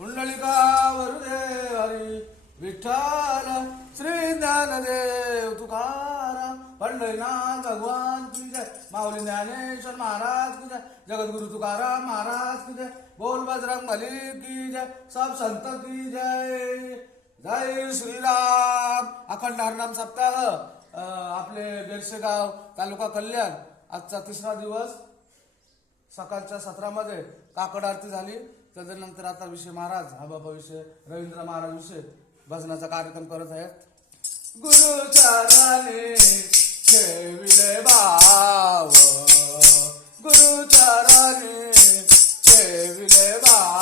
पुंडलिका वरुदे हरी विठ्ठल श्री ज्ञानदेव तुकाराम पंढरीनाथ भगवान की जय माऊली ज्ञानेश्वर महाराज की जय जगद्गुरु तुकाराम महाराज की जय बोल बजरंग बली की जय सब संत की जय जय श्रीराम अखंड हरिनाम सप्ताह आपले बेरसेगाव तालुका कल्याण आजचा तिसरा दिवस सकाळच्या सत्रामध्ये काकड आरती झाली त्यानंतर आता विषय महाराज हा बाबा विषय रवींद्र महाराज विषय भजनाचा कार्यक्रम करत आहेत गुरुचरणी ठेविले भाव गुरुचरणी ठेविले भाव